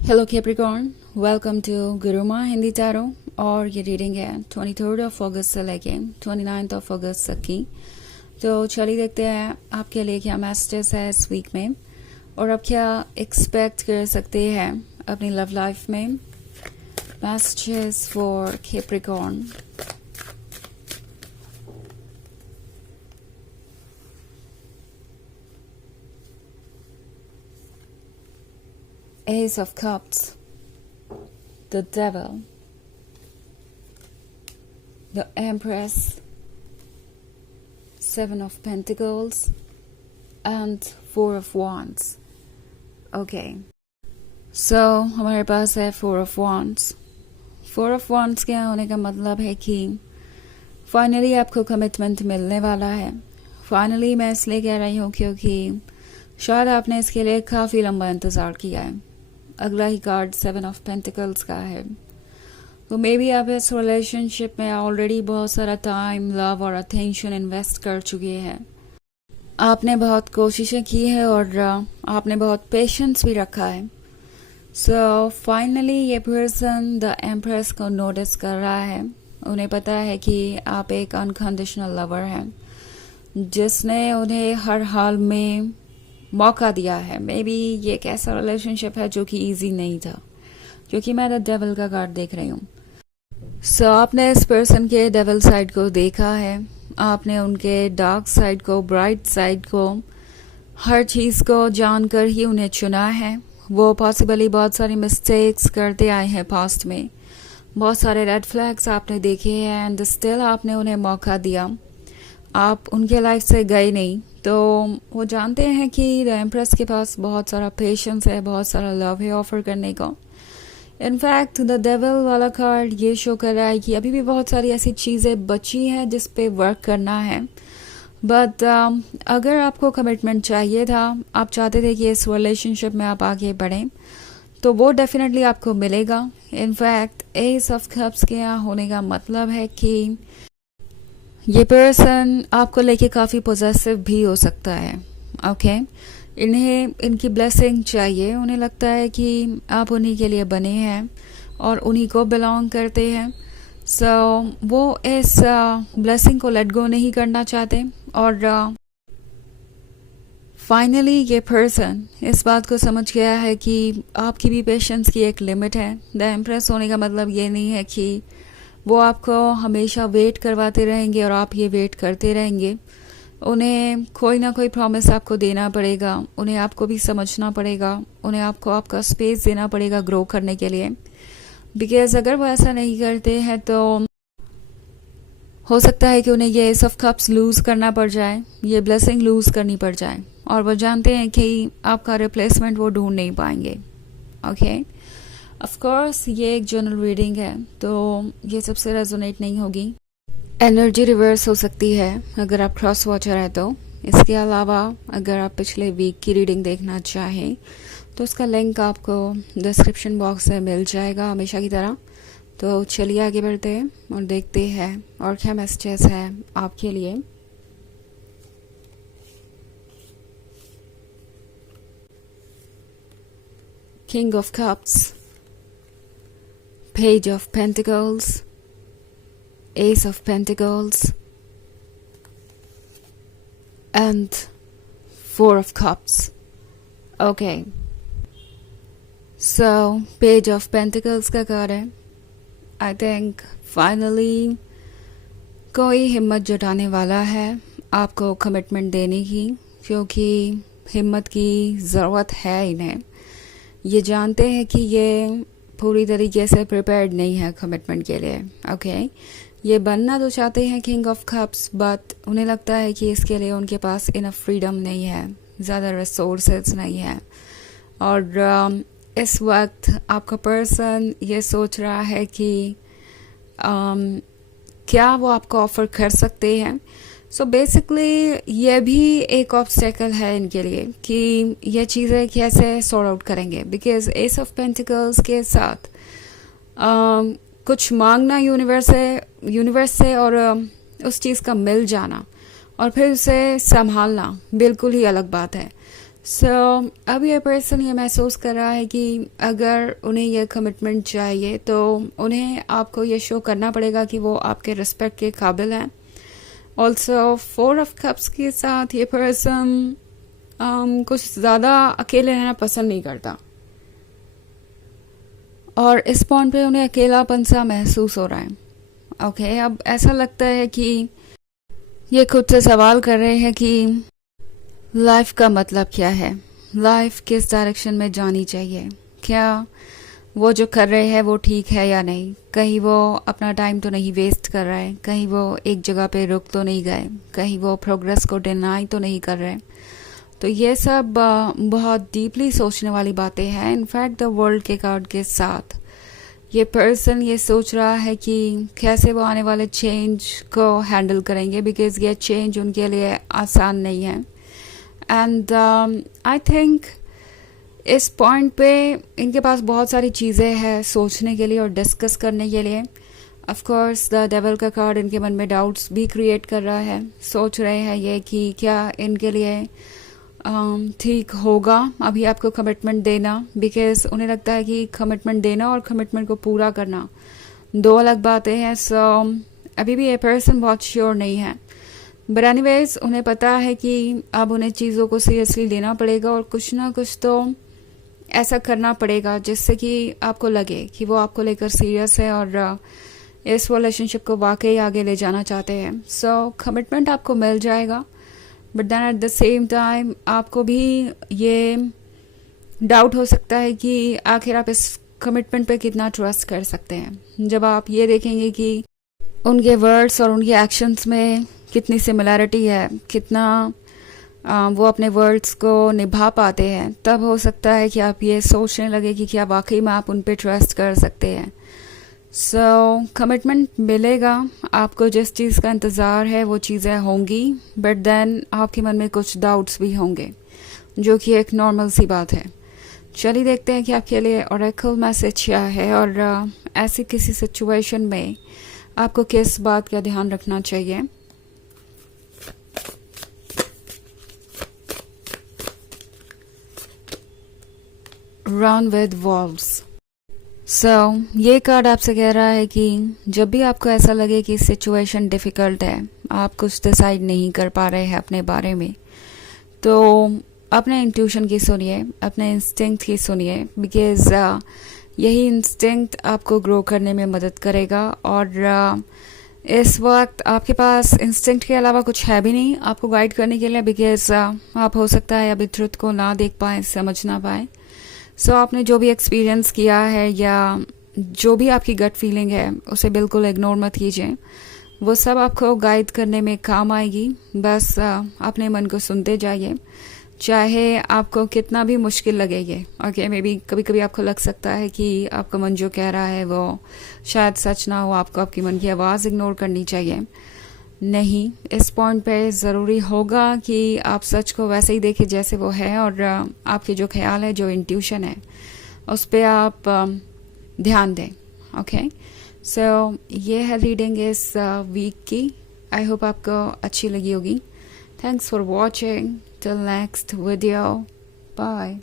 Hello Capricorn, welcome to Guruma Hindi tarot. और ये reading है 23 अगस्त से लेके 29 अगस्त तक की। तो चलिए देखते हैं आपके लिए क्या मैसेजेस है इस वीक में और आप क्या एक्सपेक्ट कर सकते हैं अपनी लव लाइफ में। Messages for Capricorn. Ace of Cups, the Devil, the Empress, Seven of Pentacles, and Four of Wands. Okay. So हमारे पास है Four of Wands. Four of Wands के होने का मतलब है कि फाइनली आपको कमिटमेंट मिलने वाला है। फाइनली मैं इसलिए कह रही हूँ क्योंकि शायद आपने इसके लिए काफ़ी लंबा इंतज़ार किया है। अगला ही कार्ड सेवन ऑफ पेंटिकल्स का है। तो मे बी आप इस रिलेशनशिप में ऑलरेडी बहुत सारा टाइम, लव और अटेंशन इन्वेस्ट कर चुके हैं। आपने बहुत कोशिशें की है और आपने बहुत पेशेंस भी रखा है। सो फाइनली ये पर्सन द एम्प्रेस को नोटिस कर रहा है। उन्हें पता है कि आप एक अनकंडीशनल लवर हैं जिसने उन्हें हर हाल में मौका दिया है। मे बी ये एक ऐसा रिलेशनशिप है जो कि इजी नहीं था, क्योंकि मैं द डेविल का कार्ड देख रही हूँ। सो आपने इस पर्सन के डेविल साइड को देखा है, आपने उनके डार्क साइड को, ब्राइट साइड को, हर चीज़ को जानकर ही उन्हें चुना है। वो पॉसिबली बहुत सारी मिस्टेक्स करते आए हैं पास्ट में, बहुत सारे रेड फ्लैग्स आपने देखे हैं एंड स्टिल आपने उन्हें मौका दिया। आप उनके लाइफ से गए नहीं, तो वो जानते हैं कि द एम्प्रेस के पास बहुत सारा पेशेंस है, बहुत सारा लव है ऑफर करने को। इनफैक्ट द डेविल वाला कार्ड ये शो कर रहा है कि अभी भी बहुत सारी ऐसी चीज़ें बची हैं जिस पे वर्क करना है। बट अगर आपको कमिटमेंट चाहिए था, आप चाहते थे कि इस रिलेशनशिप में आप आगे बढ़ें, तो वो डेफिनेटली आपको मिलेगा। इनफैक्ट एस ऑफ कप्स के यहाँ होने का मतलब है कि ये पर्सन आपको लेके काफ़ी पॉजेसिव भी हो सकता है। ओके इन्हें इनकी ब्लेसिंग चाहिए। उन्हें लगता है कि आप उन्हीं के लिए बने हैं और उन्हीं को बिलोंग करते हैं। सो वो इस ब्लेसिंग को लेट गो नहीं करना चाहते। और फाइनली ये पर्सन इस बात को समझ गया है कि आपकी भी पेशेंस की एक लिमिट है। द एम्प्रेस होने का मतलब ये नहीं है कि वो आपको हमेशा वेट करवाते रहेंगे और आप ये वेट करते रहेंगे। उन्हें कोई ना कोई प्रॉमिस आपको देना पड़ेगा, उन्हें आपको भी समझना पड़ेगा, उन्हें आपको आपका स्पेस देना पड़ेगा ग्रो करने के लिए। बिकॉज अगर वो ऐसा नहीं करते हैं तो हो सकता है कि उन्हें ये एस ऑफ कप्स लूज़ करना पड़ जाए, ये ब्लेसिंग लूज़ करनी पड़ जाए, और वो जानते हैं कि आपका रिप्लेसमेंट वो ढूंढ नहीं पाएंगे। ओके ऑफ कोर्स ये एक जनरल रीडिंग है, तो ये सबसे रेजोनेट नहीं होगी। एनर्जी रिवर्स हो सकती है अगर आप क्रॉस वॉचर है तो। इसके अलावा अगर आप पिछले वीक की रीडिंग देखना चाहें तो उसका लिंक आपको डिस्क्रिप्शन बॉक्स में मिल जाएगा हमेशा की तरह। तो चलिए आगे बढ़ते हैं और देखते हैं और क्या मैसेजेस है आपके लिए। King of cups, Page of Pentacles, Ace of Pentacles, and Four of Cups. Okay. So, Page of Pentacles का कार्ड है। I think finally कोई हिम्मत जुटाने वाला है आपको कमिटमेंट देने की, क्योंकि हिम्मत की ज़रूरत है इन्हें। ये जानते हैं कि ये पूरी तरीके से प्रिपेयर्ड नहीं है कमिटमेंट के लिए। ओके ये बनना तो चाहते हैं किंग ऑफ कप्स, बट उन्हें लगता है कि इसके लिए उनके पास इनफ फ्रीडम नहीं है, ज़्यादा रिसोर्सेज नहीं है। और इस वक्त आपका पर्सन ये सोच रहा है कि क्या वो आपको ऑफर कर सकते हैं। सो बेसिकली ये भी एक ऑब्स्टेकल है इनके लिए कि ये चीज़ें कैसे सॉर्ट आउट करेंगे। बिकॉज एस ऑफ पेंटिकल्स के साथ कुछ मांगना यूनिवर्स से और उस चीज़ का मिल जाना और फिर उसे संभालना बिल्कुल ही अलग बात है। अब ये पर्सन ये महसूस कर रहा है कि अगर उन्हें यह कमिटमेंट चाहिए तो उन्हें आपको ये शो करना पड़ेगा कि वो आपके रिस्पेक्ट के काबिल हैं। ऑल्सो 4 of Cups के साथ ये पर्सन कुछ ज़्यादा अकेले रहना पसंद नहीं करता, और इस पॉइंट पे उन्हें अकेलापन सा महसूस हो रहा है। ओके, अब ऐसा लगता है कि ये खुद से सवाल कर रहे हैं कि लाइफ का मतलब क्या है, लाइफ किस डायरेक्शन में जानी चाहिए, क्या वो जो कर रहे हैं वो ठीक है या नहीं, कहीं वो अपना टाइम तो नहीं वेस्ट कर रहा है, कहीं वो एक जगह पे रुक तो नहीं गए, कहीं वो प्रोग्रेस को डिनाई तो नहीं कर रहे। तो ये सब बहुत डीपली सोचने वाली बातें हैं। इनफैक्ट द वर्ल्ड के कार्ड के साथ ये पर्सन ये सोच रहा है कि कैसे वो आने वाले चेंज को हैंडल करेंगे, बिकॉज ये चेंज उनके लिए आसान नहीं है। एंड आई थिंक इस पॉइंट पे इनके पास बहुत सारी चीज़ें हैं सोचने के लिए और डिस्कस करने के लिए। ऑफ कोर्स द डेविल का कार्ड इनके मन में डाउट्स भी क्रिएट कर रहा है, सोच रहे हैं ये कि क्या इनके लिए ठीक होगा अभी आपको कमिटमेंट देना, बिकॉज उन्हें लगता है कि कमिटमेंट देना और कमिटमेंट को पूरा करना 2 अलग बातें हैं। सो अभी भी ये पर्सन बहुत श्योर नहीं है, बट एनीवेज उन्हें पता है कि अब उन्हें चीज़ों को सीरियसली लेना पड़ेगा और कुछ ना कुछ तो ऐसा करना पड़ेगा जिससे कि आपको लगे कि वो आपको लेकर सीरियस है और इस रिलेशनशिप को वाकई आगे ले जाना चाहते हैं। सो कमिटमेंट आपको मिल जाएगा, but then at the same time आपको भी ये डाउट हो सकता है कि आखिर आप इस कमिटमेंट पे कितना ट्रस्ट कर सकते हैं। जब आप ये देखेंगे कि उनके वर्ड्स और उनके एक्शंस में कितनी सिमिलैरिटी है, कितना वो अपने वर्ड्स को निभा पाते हैं, तब हो सकता है कि आप ये सोचने लगे कि क्या वाकई में आप उन पे ट्रस्ट कर सकते हैं। सो कमिटमेंट मिलेगा, आपको जिस चीज़ का इंतज़ार है वो चीज़ें होंगी, बट देन आपके मन में कुछ डाउट्स भी होंगे, जो कि एक नॉर्मल सी बात है। चलिए देखते हैं कि आपके लिए ओरेकल मैसेज क्या है और ऐसी किसी सिचुएशन में आपको किस बात का ध्यान रखना चाहिए। Run with valves. ये कार्ड आपसे कह रहा है कि जब भी आपको ऐसा लगे कि सिचुएशन डिफ़िकल्ट है, आप कुछ डिसाइड नहीं कर पा रहे हैं अपने बारे में, तो अपने इंट्यूशन की सुनिए, अपने इंस्टिंक्ट की सुनिए, बिकॉज यही इंस्टिंक्ट आपको ग्रो करने में मदद करेगा। और इस वक्त आपके पास इंस्टिंक्ट के अलावा कुछ है भी नहीं आपको गाइड करने के लिए, बिकॉज आप हो सकता है अभी ट्रुथ को ना देख पाए, समझ ना पाए। आपने जो भी एक्सपीरियंस किया है या जो भी आपकी गट फीलिंग है उसे बिल्कुल इग्नोर मत कीजिए, वो सब आपको गाइड करने में काम आएगी। बस अपने मन को सुनते जाइए, चाहे आपको कितना भी मुश्किल लगे ये। ओके, मे बी कभी कभी आपको लग सकता है कि आपका मन जो कह रहा है वो शायद सच ना हो, आपको आपकी मन की आवाज़ इग्नोर करनी चाहिए। नहीं, इस पॉइंट पे ज़रूरी होगा कि आप सच को वैसे ही देखें जैसे वो है, और आपके जो ख्याल है, जो इंट्यूशन है, उस पर आप ध्यान दें। ओके, ये है रीडिंग इस वीक की। आई होप आपको अच्छी लगी होगी। Thanks for watching. Till next video, bye.